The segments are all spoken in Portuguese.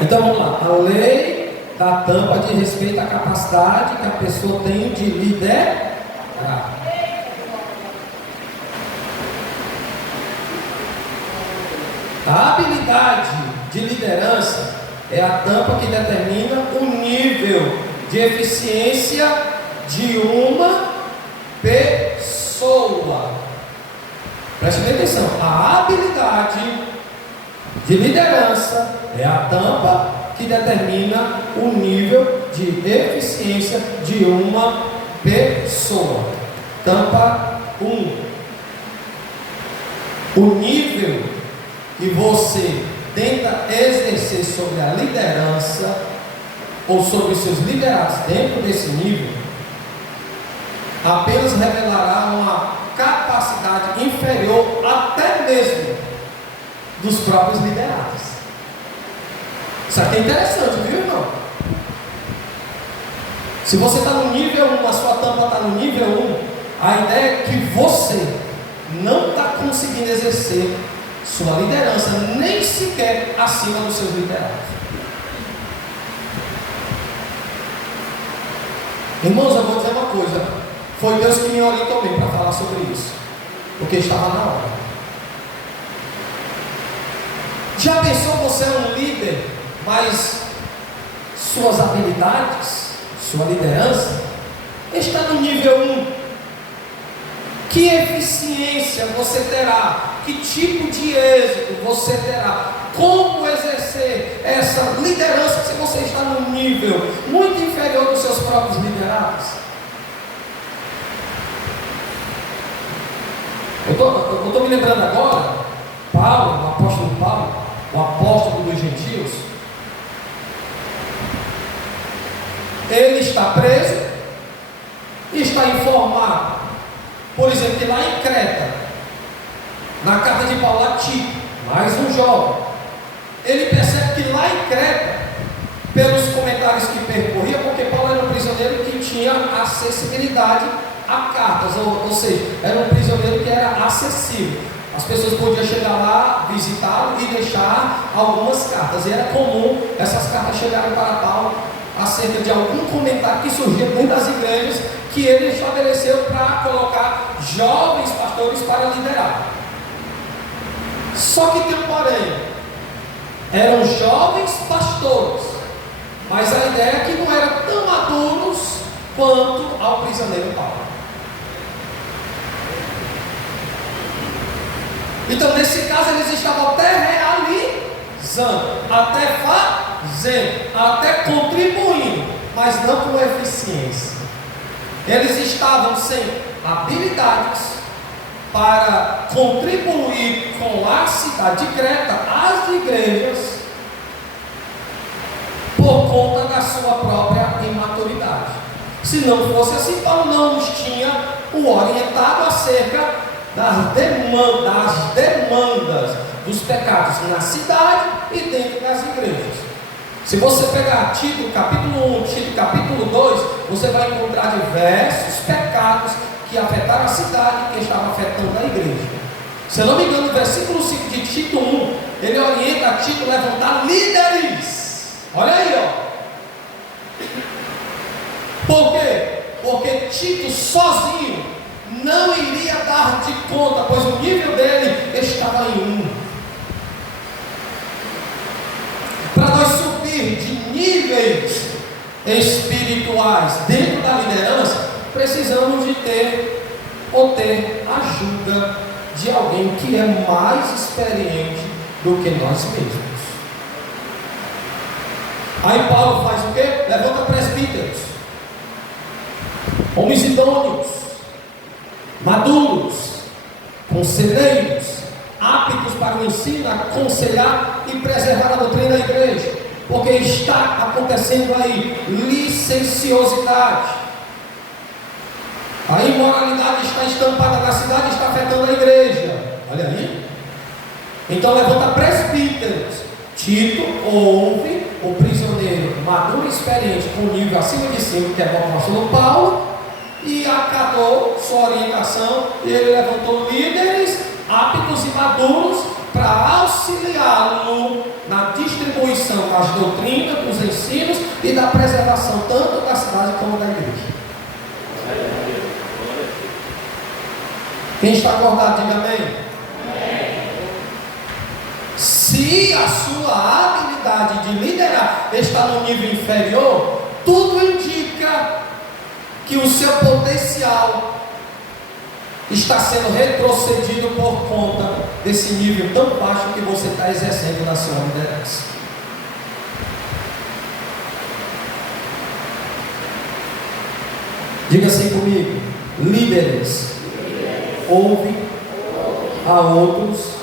Então vamos lá. A lei da tampa diz respeito à capacidade que a pessoa tem de liderar. A habilidade de liderança é a tampa que determina o nível de eficiência de uma pessoa. Preste bem atenção. A habilidade de liderança é a tampa que determina o nível de eficiência de uma pessoa. Tampa 1. O nível que você tenta exercer sobre a liderança ou sobre os seus liderados dentro desse nível apenas revelará uma capacidade inferior até mesmo dos próprios liderados. Isso aqui é interessante, viu, irmão? Se você está no nível 1, a sua tampa está no nível 1, a ideia é que você não está conseguindo exercer sua liderança nem sequer acima dos seus liderados. Irmãos, eu vou dizer uma coisa. Foi Deus que me orientou bem para falar sobre isso, porque estava na hora. Já pensou, você é um líder, mas suas habilidades, sua liderança está no nível 1? Que eficiência você terá? Que tipo de êxito você terá? Como exercer essa liderança se você está num nível muito inferior dos seus próprios liderados? Eu estou me lembrando agora, Paulo, o apóstolo Paulo, o apóstolo dos gentios, ele está preso e está informado, por exemplo, que lá em Creta, na carta de Paulo a Tito, mais um jovem, ele percebe que lá em Creta, pelos comentários que percorria, porque Paulo era um prisioneiro que tinha acessibilidade a cartas, ou seja, era um prisioneiro que era acessível. As pessoas podiam chegar lá, visitá-lo e deixar algumas cartas, e era comum essas cartas chegarem para Paulo acerca de algum comentário que surgia dentro das igrejas que ele estabeleceu para colocar jovens pastores para liderar. Só que tem um porém, eram jovens pastores, mas a ideia é que não eram tão maduros quanto ao prisioneiro Paulo. Então, nesse caso, eles estavam até realizando, até fazendo, até contribuindo, mas não com eficiência. Eles estavam sem habilidades para contribuir com a cidade de Creta, as igrejas, por conta da sua própria imaturidade. Se não fosse assim, Paulo não nos tinha o orientado acerca das demandas dos pecados na cidade e dentro das igrejas. Se você pegar Tito capítulo 1, Tito capítulo 2, você vai encontrar diversos pecados que afetaram a cidade e que estavam afetando a igreja. Se eu não me engano, no versículo 5 de Tito 1, ele orienta a Tito a levantar líderes. Olha aí, ó. Por quê? Porque Tito sozinho não iria dar de conta, pois o nível dele estava em 1. Para nós subir de níveis espirituais dentro da liderança, precisamos de ter ajuda de alguém que é mais experiente do que nós mesmos. Aí Paulo faz o quê? Levanta presbíteros, homens idôneos, maduros, conselheiros, aptos para o ensino, aconselhar e preservar a doutrina da igreja, porque está acontecendo aí licenciosidade, a imoralidade está estampada na cidade, está afetando a igreja. Olha aí. Então levanta presbíteros. Tito ouve o prisioneiro maduro e experiente com nível acima de 5, que é o apóstolo Paulo, e acatou sua orientação, e ele levantou líderes aptos e maduros para auxiliá-lo na distribuição das doutrinas, dos ensinos e da preservação tanto da cidade como da igreja. Quem está acordado, diga amém. Se a sua habilidade de liderar está no nível inferior, tudo indica que o seu potencial está sendo retrocedido por conta desse nível tão baixo que você está exercendo na sua liderança. Diga assim comigo: líderes ouvem a outros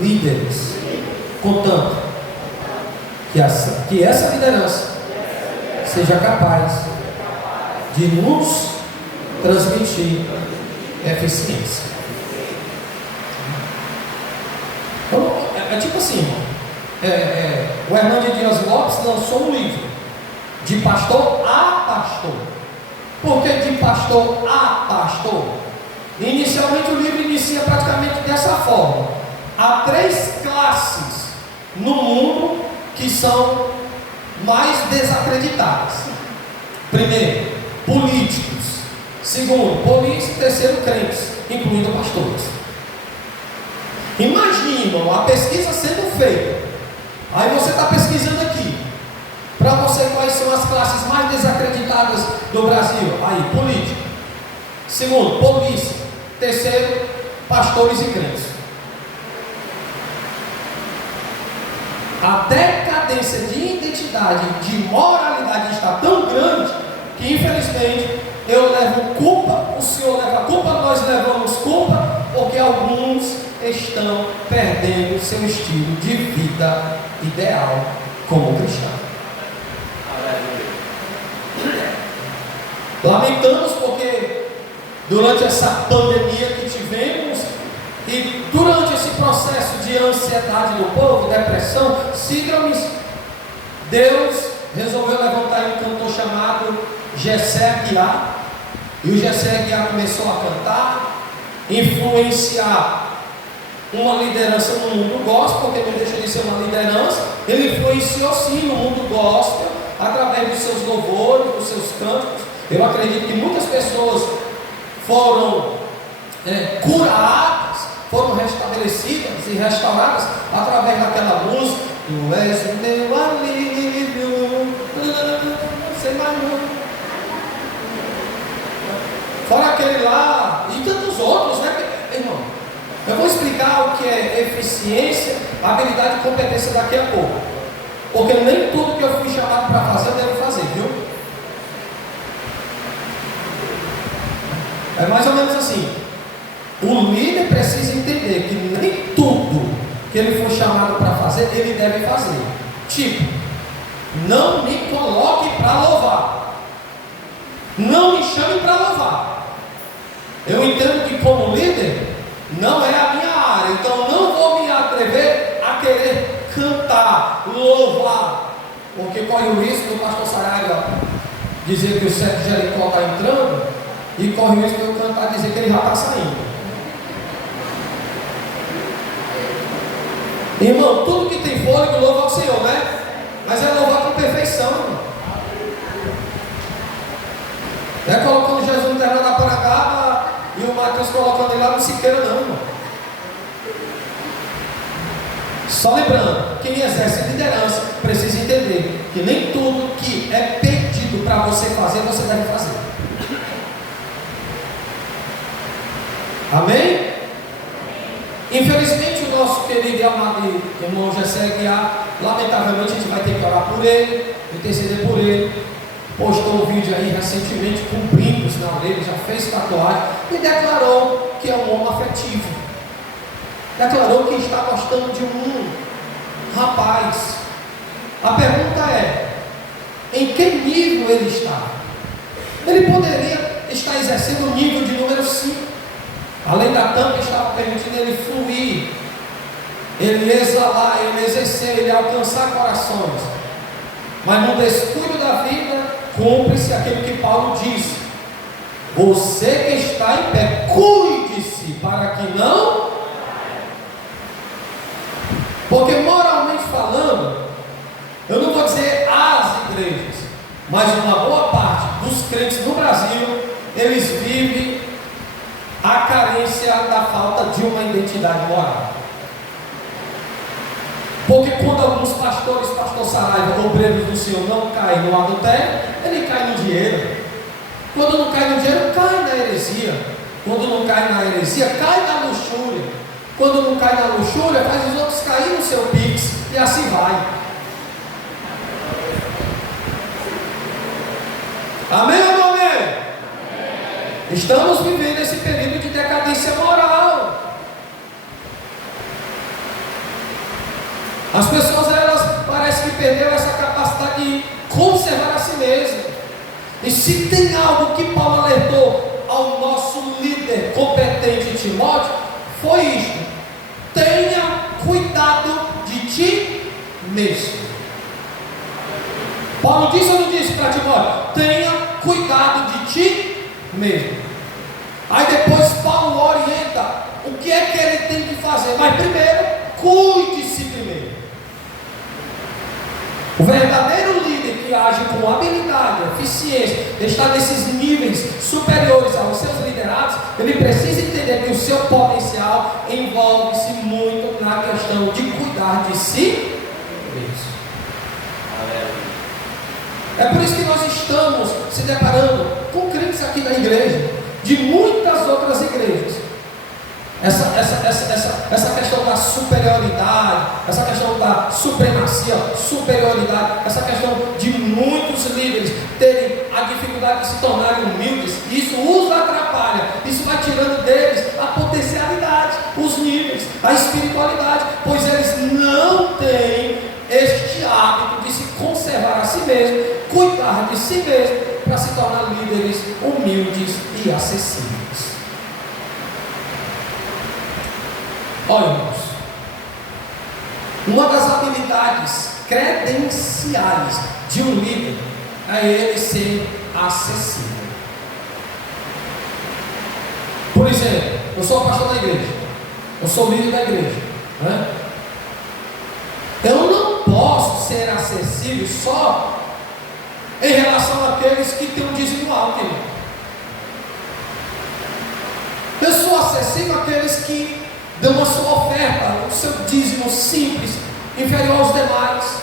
líderes, contanto que essa liderança seja capaz de nos transmitir eficiência. Então, é tipo assim, o Hernando Dias Lopes lançou um livro, De Pastor a Pastor. Por que de pastor a pastor? Inicialmente o livro inicia praticamente dessa forma: há 3 classes no mundo que são mais desacreditadas. Primeiro, políticos. Segundo, polícia. Terceiro, crentes, incluindo pastores. Imaginam a pesquisa sendo feita. Aí você está pesquisando aqui. Para você, quais são as classes mais desacreditadas do Brasil? Aí, político. Segundo, polícia. Terceiro, pastores e crentes. A decadência de identidade, de moralidade está tão grande que, infelizmente, eu levo culpa, o senhor leva culpa, nós levamos culpa, porque alguns estão perdendo seu estilo de vida ideal como cristão. Lamentamos porque durante essa pandemia que tivemos e durante esse processo de ansiedade do povo, depressão, síndromes, Deus resolveu levantar um cantor chamado Gessé Aguiar, e o Gessé Aguiar começou a cantar, influenciar uma liderança no mundo gospel, porque não deixa de ser uma liderança. Ele influenciou sim no mundo gospel, através dos seus louvores, dos seus cantos. Eu acredito que muitas pessoas foram curadas, foram restabelecidas e restauradas através daquela música: Tu és o meu alívio, não sei mais não. Fora aquele lá e tantos outros, né, irmão? Eu vou explicar o que é eficiência, habilidade e competência daqui a pouco, porque nem tudo que eu fui chamado para fazer eu devo fazer, viu? É mais ou menos assim: o líder precisa entender que nem tudo que ele for chamado para fazer, ele deve fazer. Tipo, não me coloque para louvar, não me chame para louvar. Eu entendo que como líder não é a minha área, então não vou me atrever a querer cantar, louvar, porque corre o risco do pastor Saraiva dizer que o Sete Jericó está entrando, e corre o risco de eu cantar e dizer que ele já está saindo. Irmão, tudo que tem fôlego louva ao Senhor, né? Mas é louvar com perfeição, irmão. Não é colocando Jesus no terreno da Paragaba e o Mateus colocando ele lá no Siqueira, não, irmão. Só lembrando, quem exerce liderança precisa entender que nem tudo que é pedido para você fazer, você deve fazer. Amém? Infelizmente o nosso querido e amado irmão Gessé Aguiar, lamentavelmente a gente vai ter que orar por ele, interceder por ele. Postou um vídeo aí recentemente com brincos na orelha, já fez tatuagem e declarou que é um homem afetivo. Declarou que está gostando de um rapaz. A pergunta é: em que nível ele está? Ele poderia estar exercendo o nível de número 5. Além da tampa, estava permitindo ele fluir, ele exalar, ele exercer, ele alcançar corações. Mas no descuido da vida, cumpre-se aquilo que Paulo disse: você que está em pé, cuide-se para que não dizer as igrejas, mas uma boa parte dos crentes no Brasil, eles vivem a carência da falta de uma identidade moral. Porque quando alguns pastores, pastor Saraiva, obreiros do Senhor, não caem no adultério, ele cai no dinheiro. Quando não cai no dinheiro, cai na heresia. Quando não cai na heresia, cai na luxúria. Quando não cai na luxúria, faz os outros cair no seu pix. E assim vai. Amém ou não amém? Estamos vivendo esse período de decadência moral. As pessoas, elas parecem que perderam essa capacidade de conservar a si mesmas. E se tem algo que Paulo alertou ao nosso líder competente Timóteo, foi isto: tenha cuidado de ti mesmo. Paulo disse ou não disse para Timóteo? Tenha cuidado de ti mesmo. Aí depois Paulo orienta o que é que ele tem que fazer. Mas primeiro, cuide-se primeiro. O verdadeiro líder que age com habilidade, eficiência, está nesses níveis superiores aos seus liderados, ele precisa entender que o seu potencial envolve-se muito na questão de cuidar de si mesmo. É por isso que nós estamos se deparando com crentes aqui da igreja, de muitas outras igrejas. Essa questão da superioridade, essa questão da supremacia, superioridade, essa questão de muitos líderes terem a dificuldade de se tornarem humildes, isso os atrapalha, isso vai tirando deles a potencialidade, os níveis, a espiritualidade, pois eles não têm este hábito de se conservar a si mesmo, cuidar de si mesmo, para se tornar líderes humildes e acessíveis. Olha, irmãos, uma das habilidades credenciais de um líder é ele ser acessível. Por exemplo, eu sou pastor da igreja, eu sou líder da igreja, né? Eu não posso ser acessível só em relação àqueles que têm um dízimo alto, irmão. Eu sou acessível àqueles que dão a sua oferta, o seu dízimo simples, inferior aos demais.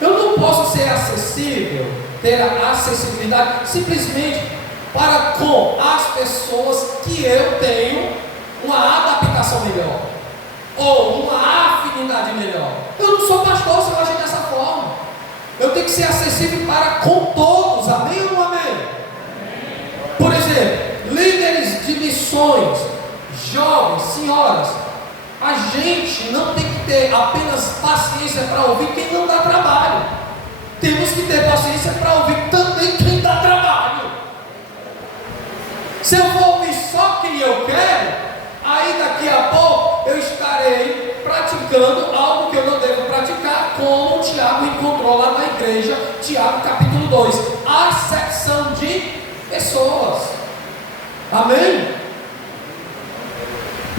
Eu não posso ser acessível, ter a acessibilidade simplesmente para com as pessoas que eu tenho uma adaptação melhor, ou uma afinidade melhor. Eu não sou pastor se eu agir dessa forma. Eu tenho que ser acessível para com todos, amém ou não amém? Por exemplo, líderes de missões, jovens, senhoras, a gente não tem que ter apenas paciência para ouvir quem não dá trabalho. Temos que ter paciência para ouvir também quem dá trabalho. Se eu for ouvir só quem eu quero, aí daqui a pouco eu estarei praticando algo que eu não devo praticar, como o Tiago encontrou lá na igreja, Tiago capítulo 2, acepção de pessoas. Amém?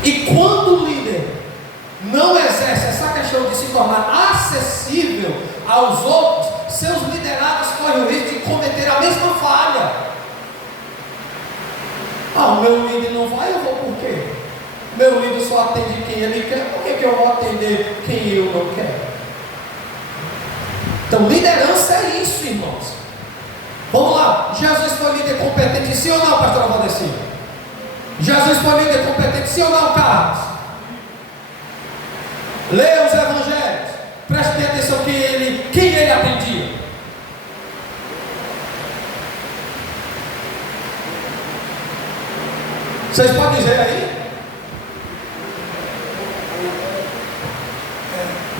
E quando o líder não exerce essa questão de se tornar acessível aos outros, seus liderados correm o risco de cometer a mesma falha. O meu líder não vai, eu vou por quê? Meu líder só atende quem ele quer, por que eu vou atender quem eu não quero? Então liderança é isso, irmãos. Vamos lá, Jesus foi líder competente, sim ou não, pastor Valdeci? Jesus foi líder competente, sim ou não, Carlos? Leia os evangelhos, preste bem atenção quem ele atendia. Vocês podem dizer aí?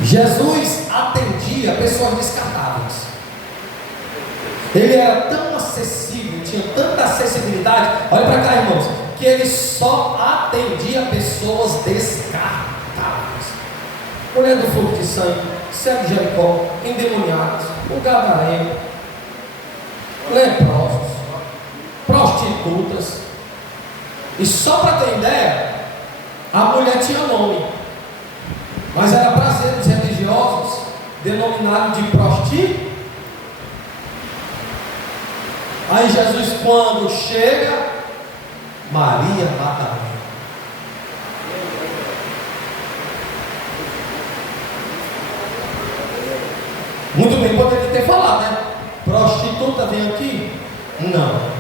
Jesus atendia pessoas descartáveis. Ele era tão acessível, tinha tanta acessibilidade, olha para cá, irmãos, que ele só atendia pessoas descartáveis. Mulher do fluxo de sangue, cego de Jericó, endemoniados, o gadareno, leprosos, prostitutas. E só para ter ideia, a mulher tinha nome, mas era prazer dos religiosos denominar denominado de prostituta. Aí Jesus, quando chega, Maria Madalena. Muito bem, poderia ter falado, né? Prostituta vem aqui? Não.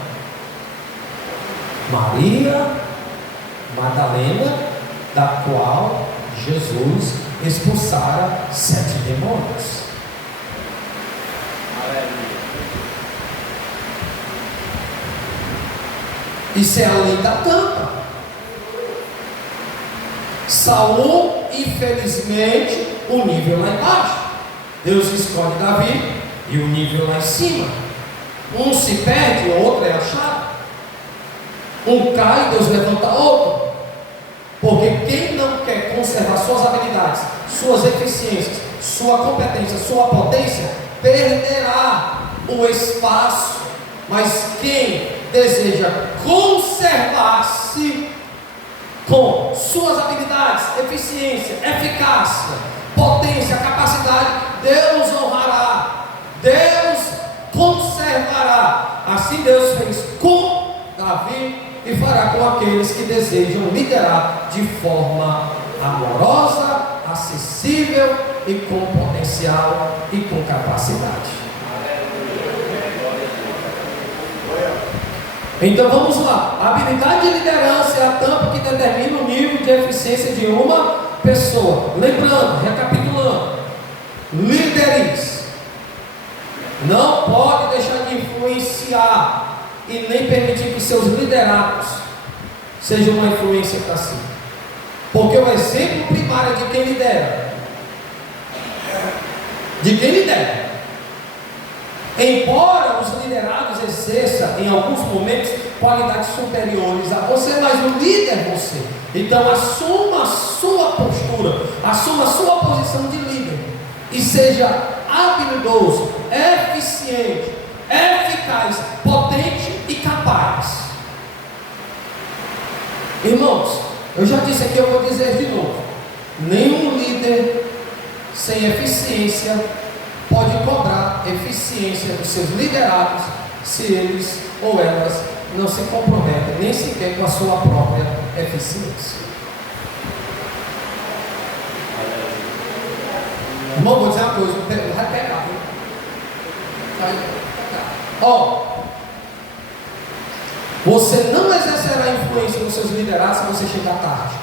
Maria Madalena, da qual Jesus expulsara 7 demônios. Isso é a lei da tampa. Saul, infelizmente, o nível lá embaixo. Deus escolhe Davi e o nível lá em cima. Um se perde, o outro é achado. Um cai, Deus levanta outro. Porque quem não quer conservar suas habilidades, suas eficiências, sua competência, sua potência, perderá o espaço. Mas quem deseja conservar-se com suas habilidades, eficiência, eficácia, potência, capacidade, Deus honrará, Deus conservará. Assim Deus fez com Davi e fará com aqueles que desejam liderar de forma amorosa, acessível e com potencial e com capacidade. Então vamos lá. A habilidade de liderança é a tampa que determina o nível de eficiência de uma pessoa. Lembrando, recapitulando, líderes não pode deixar de influenciar e nem permitir que seus liderados sejam uma influência para si. Porque o exemplo primário é de quem lidera. De quem lidera. Embora os liderados exerçam em alguns momentos qualidades superiores a você, mas o líder é você. Então assuma a sua postura, assuma a sua posição de líder e seja habilidoso, eficiente, eficaz, potente e capaz. Irmãos, eu já disse aqui, eu vou dizer de novo: nenhum líder sem eficiência pode cobrar eficiência dos seus liderados se eles ou elas não se comprometem nem sequer com a sua própria eficiência. Irmão, vou dizer uma coisa, vai pegar, viu? Vai pegar. Ó, você não exercerá influência nos seus liderados se você chegar tarde,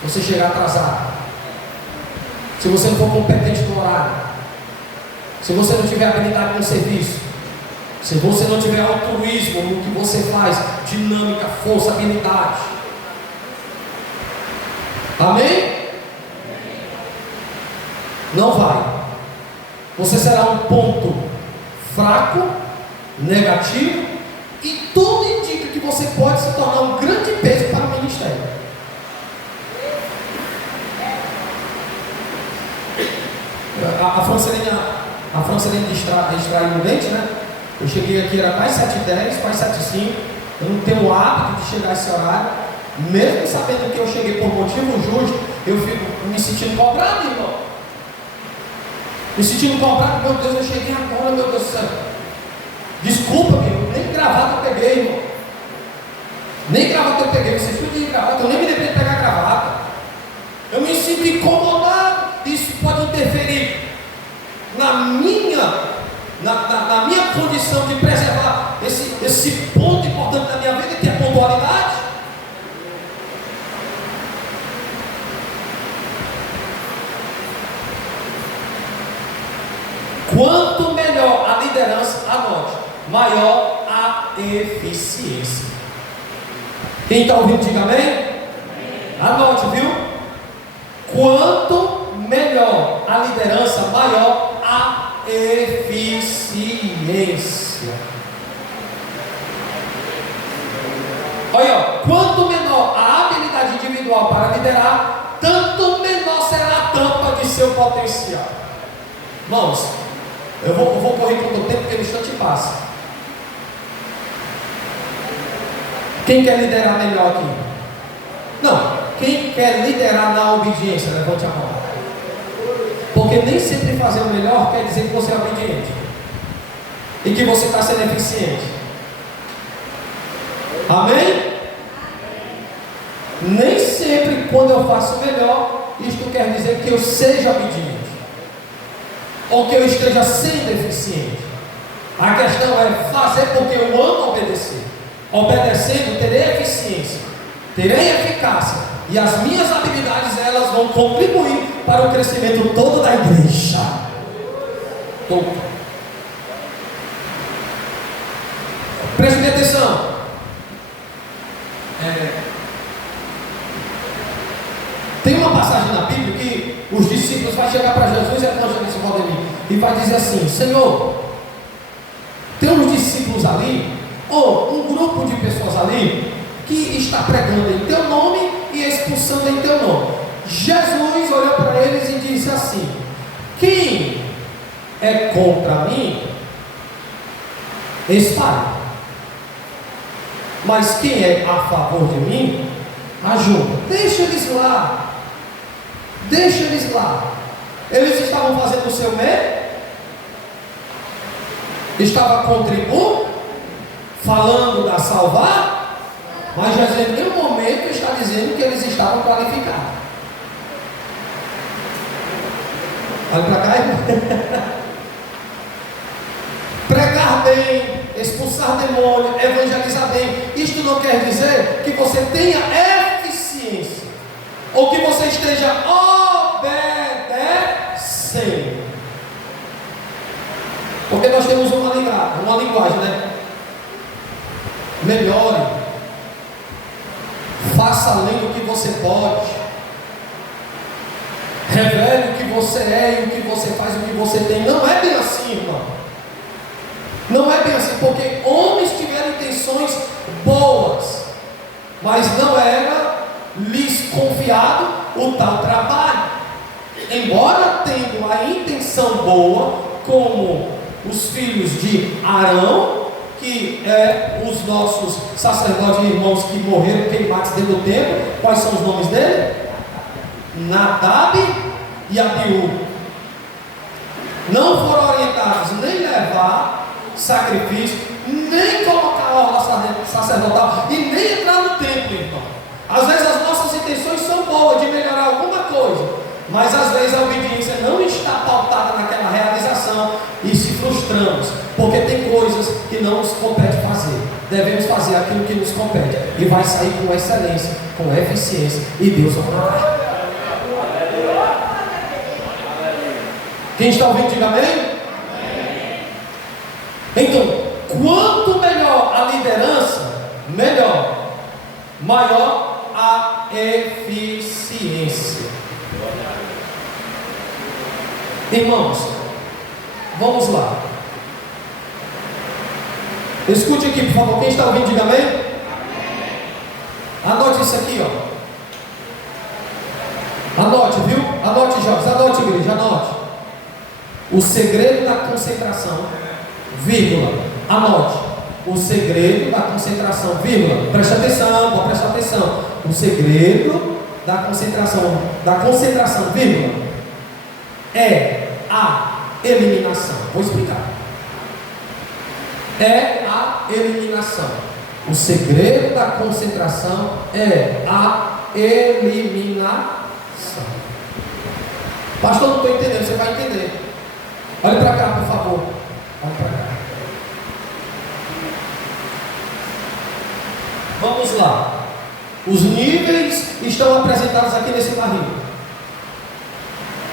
se você chegar atrasado, se você não for competente no horário, se você não tiver habilidade no serviço, se você não tiver altruísmo no que você faz, dinâmica, força, habilidade. Amém? Não vai. Você será um ponto fraco, negativo, e tudo indica que você pode se tornar um grande peso para o ministério. A Francelina distraiu o dente, né? Eu cheguei aqui, era quase 7h10, quase 7h05. Eu não tenho o hábito de chegar a esse horário. Mesmo sabendo que eu cheguei por motivo justo, eu fico me sentindo cobrado, irmão. Me sentindo cobrado, meu Deus, eu cheguei agora, meu Deus do céu. Desculpa, meu, nem gravata eu peguei, irmão. Nem gravata eu peguei, vocês tudo de gravata, eu nem me lembrei de pegar gravata. Eu me sinto incomodado, isso pode interferir na minha condição de preservar esse ponto importante da minha vida, que é a pontualidade. Quanto melhor a liderança, anote, maior a eficiência. Quem está ouvindo, diga amém? Anote, viu? Quanto melhor a liderança, maior a eficiência. Olha, quanto menor a habilidade individual para liderar, tanto menor será a tampa de seu potencial. Irmãos, eu vou correr contra o tempo, porque o instante passa. Quem quer liderar melhor aqui? Não. Quem quer liderar na obediência, levante a mão. Porque nem sempre fazer o melhor quer dizer que você é obediente e que você está sendo eficiente. Amém? Nem sempre quando eu faço o melhor, isto quer dizer que eu seja obediente ou que eu esteja sendo eficiente. A questão é fazer porque eu amo obedecer. Obedecendo, terei eficiência, terei eficácia, e as minhas habilidades, elas vão contribuir para o crescimento todo da igreja. Todo. Preste atenção. Tem uma passagem na Bíblia que os discípulos vão chegar para Jesus, evangelista Valdemir, e vai dizer assim: Senhor, tem uns discípulos ali, ou um grupo de pessoas ali, que está pregando em teu nome e expulsando em teu nome. Jesus olhou para eles e disse assim: quem é contra mim, espalhe, mas quem é a favor de mim, ajuda. Deixa eles lá. Deixa eles lá. Eles estavam fazendo o seu meio, estava contribuindo, falando da salvar, mas Jesus em nenhum momento está dizendo que eles estavam qualificados. Olha para cá, irmão. Pregar bem, expulsar demônio, evangelizar bem, isto não quer dizer que você tenha eficiência ou que você esteja obedecendo, porque nós temos uma linguagem, né? Melhore, faça além do que você pode, revele o que você é e o que você faz, o que você tem. Não é bem assim, irmão. Não é bem assim, porque homens tiveram intenções boas, mas não era lhes confiado o tal trabalho. Embora tendo a intenção boa, como os filhos de Arão, que é os nossos sacerdotes e irmãos que morreram queimados dentro do templo. Quais são os nomes dele? Nadab e Abiú. Não foram orientados nem levar sacrifício, nem colocar a orla sacerdotal e nem entrar no templo, irmão. Às vezes as nossas intenções são boas de melhorar alguma coisa, mas às vezes a obediência não está pautada naquela realização e se frustramos, porque tem coisas que não nos compete fazer. Devemos fazer aquilo que nos compete e vai sair com excelência, com eficiência, e Deus honrará. Quem está ouvindo, diga amém? Então, quanto melhor a liderança, melhor, maior a eficiência. Irmãos, vamos lá. Escute aqui, por favor. Quem está ouvindo, diga amém? Anote isso aqui, ó. Anote, viu? Anote, jovens. Anote, igreja. Anote. O segredo da concentração, vírgula. Anote. O segredo da concentração, vírgula. Preste atenção, vou prestar atenção. O segredo da concentração, vírgula, é a eliminação. Vou explicar. É a eliminação. O segredo da concentração é a eliminação. Pastor, não estou entendendo. Você vai entender. Olha para cá, por favor. Olha para cá. Vamos lá. Os níveis estão apresentados aqui nesse barril.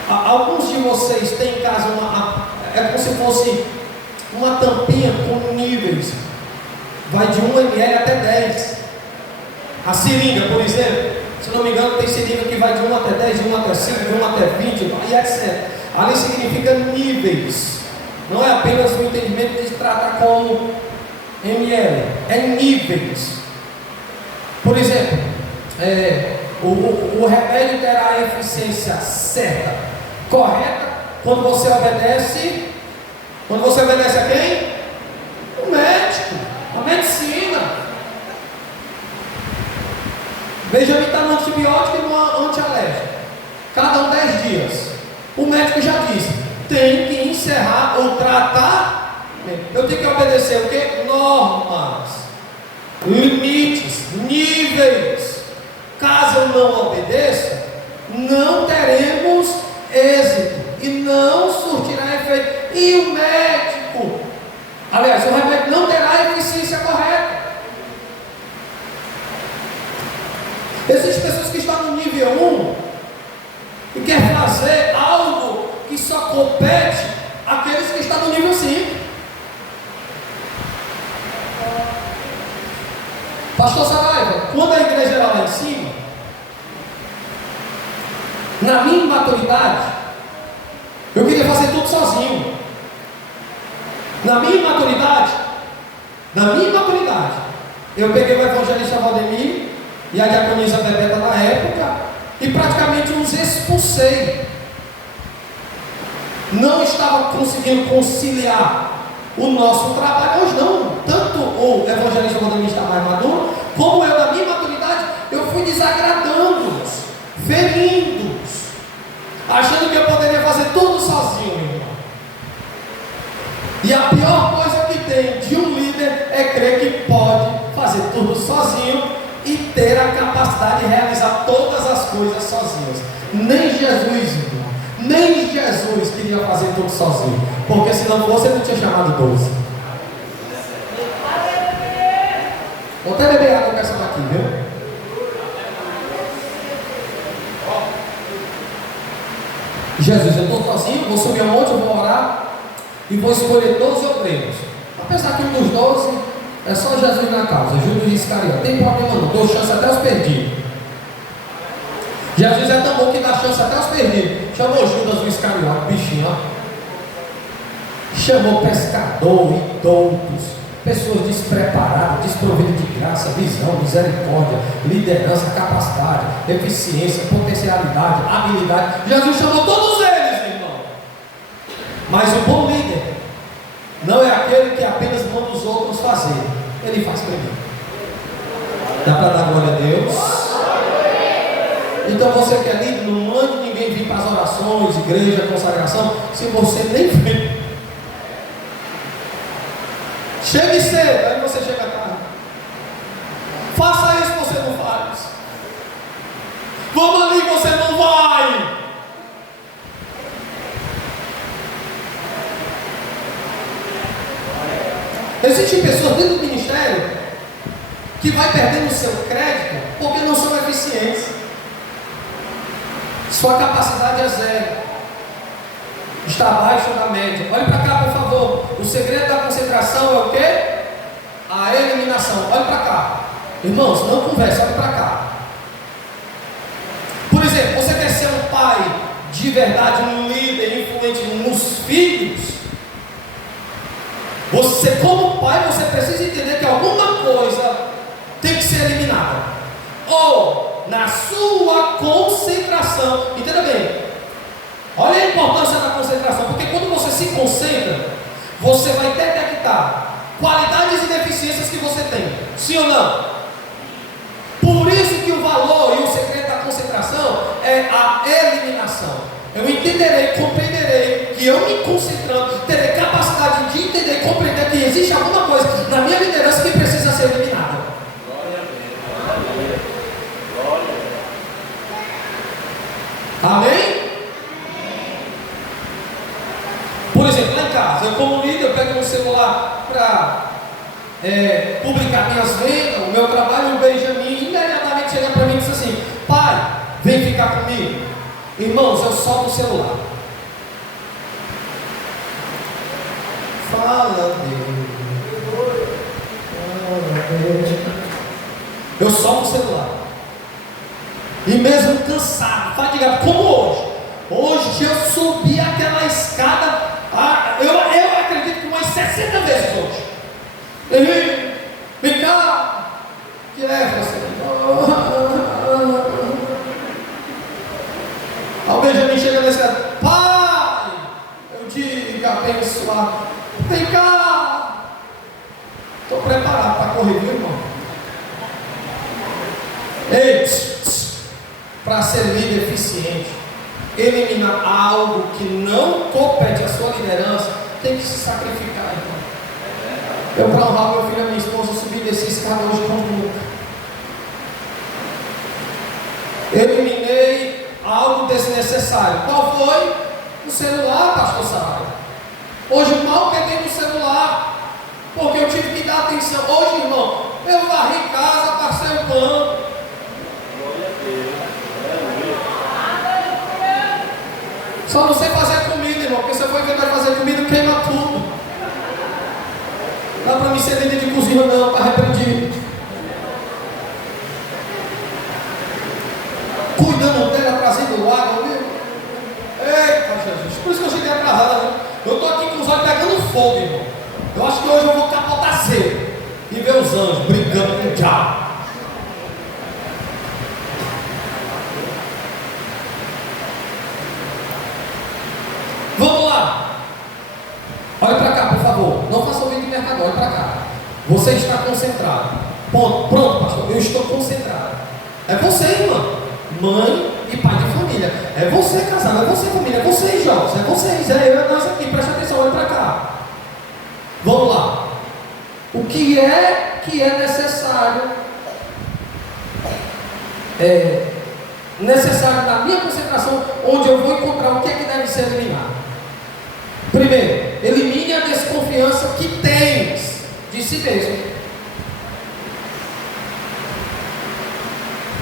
Alguns de vocês têm em casa é como se fosse uma tampinha com níveis. Vai de 1 ml até 10. A seringa, por exemplo, se não me engano, tem seringa que vai de 1 até 10, de 1 até 5, de 1 até 20, e etc. Ali significa níveis. Não é apenas o entendimento de tratar como ml, é níveis. Por exemplo, o remédio terá a eficiência certa, correta, quando você obedece. Quando você obedece a quem? O médico, a medicina. Benjamin está no antibiótico e no antialérgico, cada 10 dias. O médico já disse, tem que encerrar o tratamento. Eu tenho que obedecer o quê? Normas, limites, níveis. Caso eu não obedeça, não teremos êxito e não surtirá efeito. E o médico, aliás, o remédio não terá eficiência correta. Existem pessoas que estão no nível 1 e quer fazer algo que só compete àqueles que estão no nível 5. Pastor Saraiva, quando a igreja era lá em cima, na minha maturidade, eu queria fazer tudo sozinho. Na minha maturidade, eu peguei o evangelista Valdemir e a diaconisa Bebeta na época e praticamente os expulsei. Não estava conseguindo conciliar o nosso trabalho. Hoje não, tanto o evangelista Valdemir está mais maduro, como eu, na minha maturidade, eu fui desagradando-os, ferindo-os, achando que eu poderia fazer tudo sozinho, meu irmão. E a pior coisa que tem de um líder é crer que pode fazer tudo sozinho e ter a capacidade de realizar todas as coisas sozinhos. Nem Jesus, irmão, nem Jesus queria fazer tudo sozinho, porque se não fosse, ele não tinha chamado 12. Vou até beber água com essa daqui, viu? Jesus, eu estou sozinho, vou subir ao monte, eu vou orar e vou escolher 12 obreiros. Apesar que um dos 12 é só Jesus na causa, Judas Iscariote. Tem problema não, dou chance até os perdidos. Jesus é tão bom que dá chance até os perdidos. Chamou Judas o Iscariote, bichinho, ó. Chamou pescador, doutos, pessoas despreparadas, desprovidas de graça, visão, misericórdia, liderança, capacidade, eficiência, potencialidade, habilidade. Jesus chamou todos eles, irmão. Mas o bom líder não é aquele que apenas manda os outros fazer, ele faz primeiro. Dá para dar glória a Deus? Então você que é líder, não mande ninguém vir para as orações, igreja, consagração, se você nem vem. Chegue cedo, aí você chega tarde. Faça isso, você não faz. Vamos ali, você não vai. Existem pessoas dentro do ministério que vai perdendo o seu crédito porque não são eficientes. Sua capacidade é zero. Está abaixo da média. Olhe para cá, por favor. O segredo da concentração é o quê? A eliminação. Olhe para cá. Irmãos, não converse, olhe para cá. Por exemplo, você quer ser um pai de verdade, um líder influente nos filhos? Você, como pai, você precisa entender que alguma coisa tem que ser eliminada. Ou na sua concentração. Entenda bem. Olha a importância da concentração, porque quando você se concentra, você vai detectar qualidades e deficiências que você tem, sim ou não? Por isso que o valor e o segredo da concentração é a eliminação. Eu entenderei, compreenderei que eu me concentrando, terei capacidade de entender e compreender que existe alguma coisa na minha liderança que precisa ser eliminada. Amém? Por exemplo, lá em casa, eu como líder, eu pego meu celular para publicar minhas vendas, o meu trabalho, o Benjamin imediatamente chega para mim e diz assim: pai, vem ficar comigo. Irmãos, eu solto o celular. Fala Deus. Eu solto o celular. E mesmo cansado, fatigado, como hoje. Hoje eu subi aquela escada. Eu acredito que umas 60 vezes hoje. Vem cá. Que é, você? Aí o Benjamin chega nesse cara: pai, eu digo abençoado. Vem cá. Estou preparado para correr, viu, irmão? Ei, para ser líder eficiente, eliminar algo que não compete à sua liderança, tem que se sacrificar, irmão. Eu, para honrar meu filho e minha esposa, subi desse escada hoje como nunca. Eliminei algo desnecessário. Qual foi? O celular, pastor Sara. Hoje mal peguei no celular, porque eu tive que dar atenção. Hoje, irmão, eu varri casa, passei o pano. Só não sei fazer comida, irmão, porque se eu for inventar fazer comida, queima tudo. Não dá para mim ser líder de cozinha, não, está repreendido. Cuidando dela, trazendo água, viu? Eita Jesus, por isso que eu cheguei atrasado. Eu estou aqui com os olhos pegando fogo, irmão. Eu acho que hoje eu vou capotar cedo e ver os anjos brigando com o diabo. Vamos lá. Olha para cá, por favor. Não faça ouvido de mercado, olha para cá. Você está concentrado. Ponto. Pronto, pastor. Eu estou concentrado. É você, irmã. Mãe e pai de família. É você, casado. É você, família. É vocês, jovens. É vocês. É eu e nós aqui. Presta atenção, olha para cá. Vamos lá. O que é necessário? Necessário na minha concentração, onde eu vou encontrar o que é que deve ser eliminado. Primeiro, elimine a desconfiança que tens de si mesmo.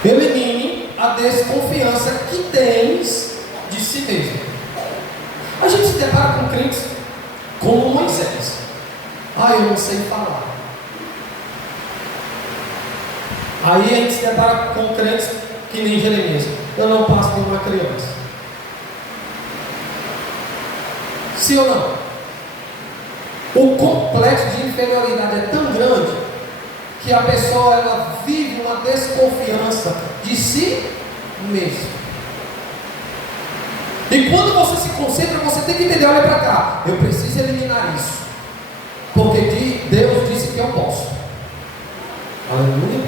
Elimine a desconfiança que tens de si mesmo. A gente se depara com crentes como Moisés. Eu não sei falar. Aí a gente se depara com crentes que nem Jeremias. Eu não passo por uma criança. Sim ou não? O complexo de inferioridade é tão grande que a pessoa ela vive uma desconfiança de si mesmo. E quando você se concentra, você tem que entender, olha para cá, eu preciso eliminar isso, porque Deus disse que eu posso. Aleluia.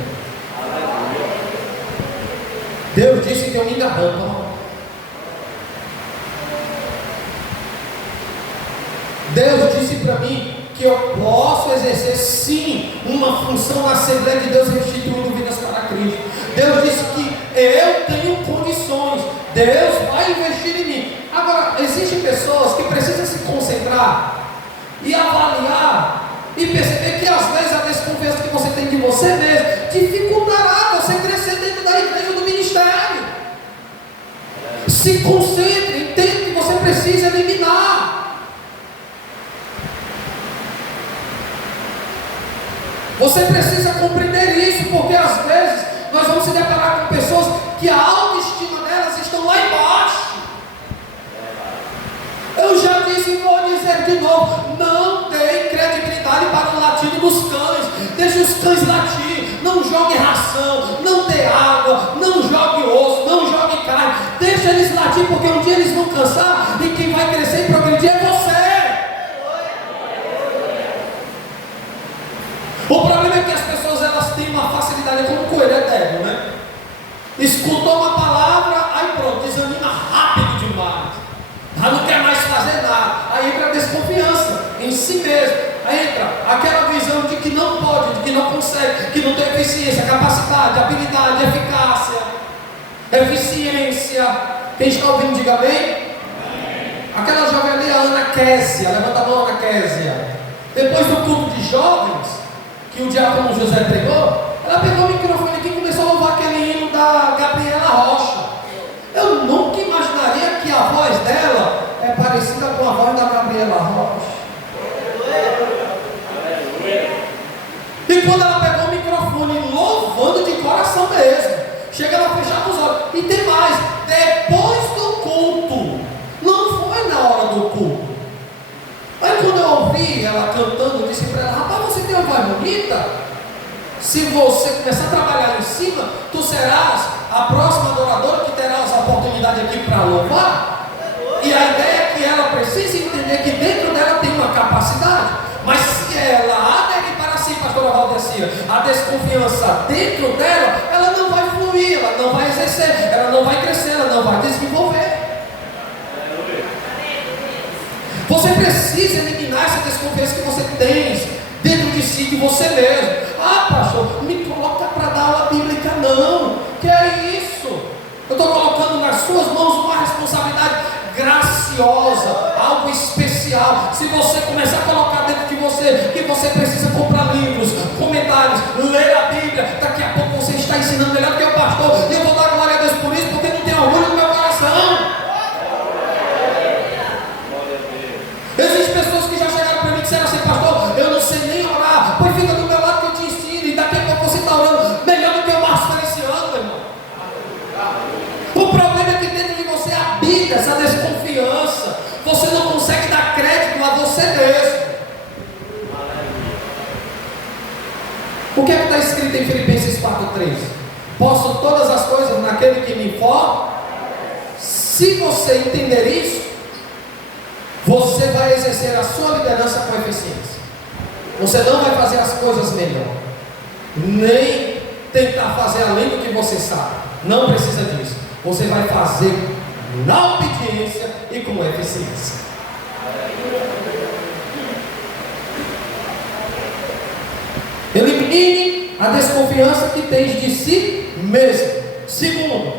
Deus disse que eu me engano. Deus disse para mim que eu posso exercer sim uma função na Assembleia de Deus restituindo vidas para Cristo. Deus disse que eu tenho condições. Deus vai investir em mim. Agora, existem pessoas que precisam se concentrar e avaliar e perceber que às vezes a desconfiança que você tem de você mesmo dificultará você crescer dentro da igreja do ministério. Se concentre, entenda que você precisa eliminar. Você precisa compreender isso, porque às vezes nós vamos se deparar com pessoas que a autoestima delas estão lá embaixo. Eu já disse e vou dizer de novo: não dê credibilidade para o latido dos cães. Deixe os cães latir. Não jogue ração, não dê água, não jogue osso, não jogue carne. Deixa eles latir, porque um dia eles vão cansar e quem vai crescer e progredir é você. O problema é que as pessoas elas têm uma facilidade, como o coelho é débil, né? Escutou uma palavra, aí pronto, desanima rápido demais. Não quer mais fazer nada. Aí entra a desconfiança em si mesmo. Aí entra aquela visão de que não pode, de que não consegue, que não tem eficiência, capacidade, habilidade, eficácia, eficiência. Quem está ouvindo, diga bem. Aquela jovem ali, a Ana Késia, levanta a mão, Ana Késia. Depois do culto de jovens, que o diácono José pregou, ela pegou o microfone aqui e começou a louvar aquele hino da Gabriela Rocha. Eu nunca imaginaria que a voz dela é parecida com a voz da Gabriela Rocha. E quando ela pegou o microfone louvando de coração mesmo, chega ela a fechar os olhos. E tem mais, depois do culto, não foi na hora do culto. Aí quando eu ouvi ela cantando, eu disse para ela: rapaz, você tem uma voz bonita? Se você começar a trabalhar em cima, tu serás a próxima adoradora que terá as oportunidades aqui para louvar. E a ideia é que ela precisa entender que dentro dela tem uma capacidade. Mas se ela aderir para si, pastora Valdecira, a desconfiança dentro dela, ela não vai fluir, ela não vai exercer, ela não vai crescer, ela não vai desenvolver. desconfiança que você tem dentro de si, de você mesmo. Ah, pastor, me coloca para dar aula bíblica, não. Que é isso? Eu estou colocando nas suas mãos uma responsabilidade graciosa, algo especial. Se você começar a colocar dentro de você que você precisa comprar livros, comentários, ler a Bíblia, daqui a pouco você está ensinando melhor que o pastor, e eu vou dar glória a Deus por isso, porque não tem orgulho no meu coração. Existem pessoas que já chegaram para mim e disseram assim: pastor, eu não sei nem orar, pois fica do meu lado que eu te ensino, e daqui a pouco você está orando melhor do que o Márcio Feliciano, meu irmão. O problema é que dentro de você habita essa desconfiança, você não consegue dar crédito a você mesmo. O que é que está escrito em Filipenses 4,3? Posso todas as coisas naquele que me fortalece. Se você entender isso, você vai exercer a sua liderança com eficiência. Você não vai fazer as coisas melhor, nem tentar fazer além do que você sabe. Não precisa disso. Você vai fazer na obediência e com eficiência. Elimine a desconfiança que tens de si mesmo. Segundo,